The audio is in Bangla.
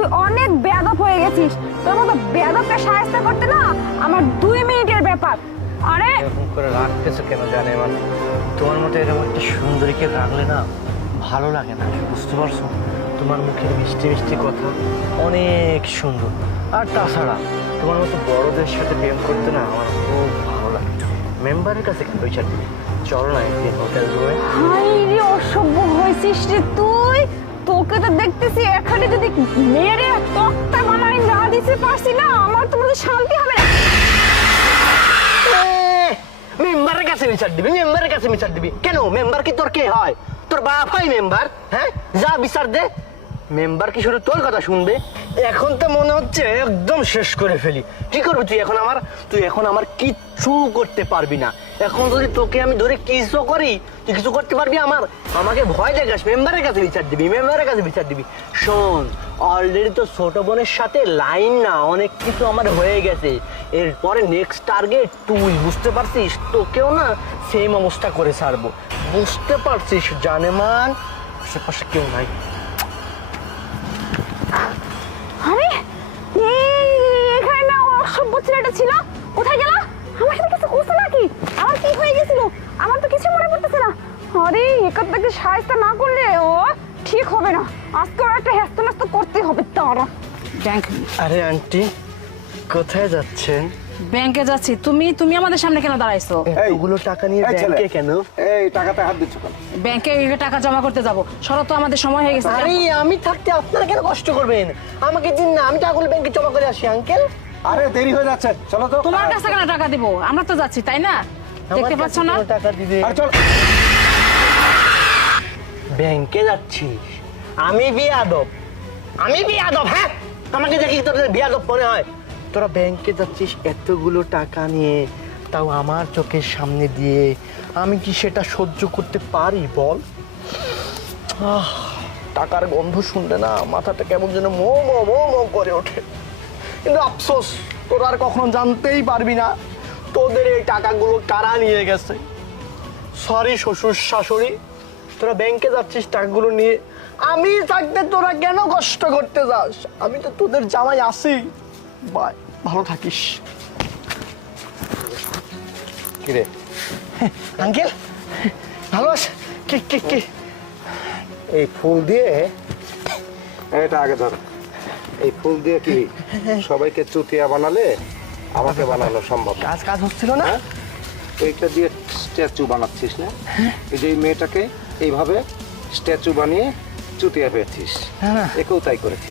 তুই অনেক বেয়াদব হয়ে গেছিস। তোর মতো বেয়াদবকে সাহায্য করতে না আমার 2 মিনিটের ব্যাপার। আরে এরকম করে রাখতেছো কেন জানে? মানে তোমার মতো এরকম একটা সুন্দরীকে রাখলে না ভালো লাগে না, বুঝতে পারছো? তোমার মুখের মিষ্টি মিষ্টি কথা অনেক সুন্দর। আর তাছাড়া তোমার মতো বড়দের সাথে প্রেম করতে না আমার খুব ভালো লাগে। মেম্বারের কাছে কেন পয়সা দিবি? চলো না একদিন হোটেল রুমে। হাই রে, অসভ্য হয়েছিস রে তুই। তোকে তো দেখতেছি এখানে যদি মেরে তক্তা বানাই না দিতে পারছি না, আমার তো মনে শান্তি হবে না। মেম্বারের কাছে বিচার দিবি? মেম্বারের কাছে বিচার দিবি কেন? মেম্বার কি তোর কে হয়? তোর বাপ হয় মেম্বার? হ্যাঁ, যা বিচার দে। মেম্বার কি শুধু তোর কথা শুনবে? এখন তো মনে হচ্ছে একদম শেষ করে ফেলি। কি করবি তুই এখন আমার? তুই এখন আমার কিচ্ছু করতে পারবি না। এখন যদি তোকে আমি ধরে কিছু করি, তুই কিছু করতে পারবি আমার? আমাকে ভয় দেখাস? মেম্বারের কাছে বিচার দিবি? মেম্বারের কাছে বিচার দিবি? শোন, অলরেডি তো ছোট বোনের সাথে লাইন না অনেক কিছু আমার হয়ে গেছে। এরপরে নেক্সট টার্গেট তুই, বুঝতে পারছিস? তোকেও না সেম অবস্থা করে ছাড়বো, বুঝতে পারছিস? জানেমান আশেপাশে কেউ নাই। আরে এখানে না অসভ্য ছেলেটা ছিল, কোথায় গেল? আমার সাথে কিছু করছে নাকি? আমার কি হয়ে গেছিল আমার তো কিছু মনে পড়তেছে না। আরে একার থেকে সাহায্য না করলে ও ঠিক হবে না। আজকে ওর একটা হ্যাস্ত ন্যাস্ত করতে হবে। তারা ব্যাংক। আরে আন্টি, কোথায় যাচ্ছেন? ব্যাংকে যাচ্ছি। তুমি আমাদের সামনে কেন দাঁড়াইছো? এতগুলো টাকা নিয়ে এই ছেলে। ব্যাংকে কেন? এই টাকাতে হাত দিচ্ছ কেন? ব্যাংকে টাকা জমা করতে যাব। শরৎ তো আমাদের সময় হয়ে গেছে। আরে আমি থাকতে আপনারা কেন কষ্ট করবেন? আমাকে দিন না, আমি টাকাগুলো ব্যাংকে জমা করে আসি। আঙ্কেল, আরে দেরি হয়ে যাচ্ছে, চলো তো। তোমার কাছে কেন টাকা দিব? আমরা তো যাচ্ছি, তাই না? দেখতে পাচ্ছ না? টাকা দিবে? আরে চল। ব্যাংকে যাচ্ছিস? আমি বিয়াদব? আমি বিয়াদব? হ্যাঁ, আমাকে দেখি তোদের বিয়াদব মনে হয়? তোরা ব্যাংকে যাচ্ছিস এতগুলো টাকা নিয়ে, তাও আমার চোখের সামনে দিয়ে। আমি কি সেটা সহ্য করতে পারি বল? টাকার গন্ধ শুনলে না মাথাটা কেমন যেন মো মো মো মো করে ওঠে। কিন্তু আফসোস, তোরা আর কখনো জানতেই পারবি না তোদের এই টাকাগুলো কারা নিয়ে গেছে। সরি শ্বশুর শাশুড়ি, তোরা ব্যাংকে যাচ্ছিস টাকাগুলো নিয়ে। আমি থাকতে তোরা কেন কষ্ট করতে যাস? আমি তো তোদের জামাই আছি। বাই, ভালো থাকিস। কিরে আঙ্কেল, ভালো আছ? কি কি কি? এই ফুল দিয়ে, এটা আগে ধর। এই ফুল দিয়ে কি সবাইকে চুতিয়া বানালে আমাকে বানানো সম্ভব না। কাজ হচ্ছিল না? এইটা দিয়ে স্ট্যাচু বানাচ্ছিস না? এই যে এই মেয়েটাকে এইভাবে স্ট্যাচু বানিয়ে চুতিয়া পেয়েছিস, হ্যাঁ। একেও তাই করেছিস।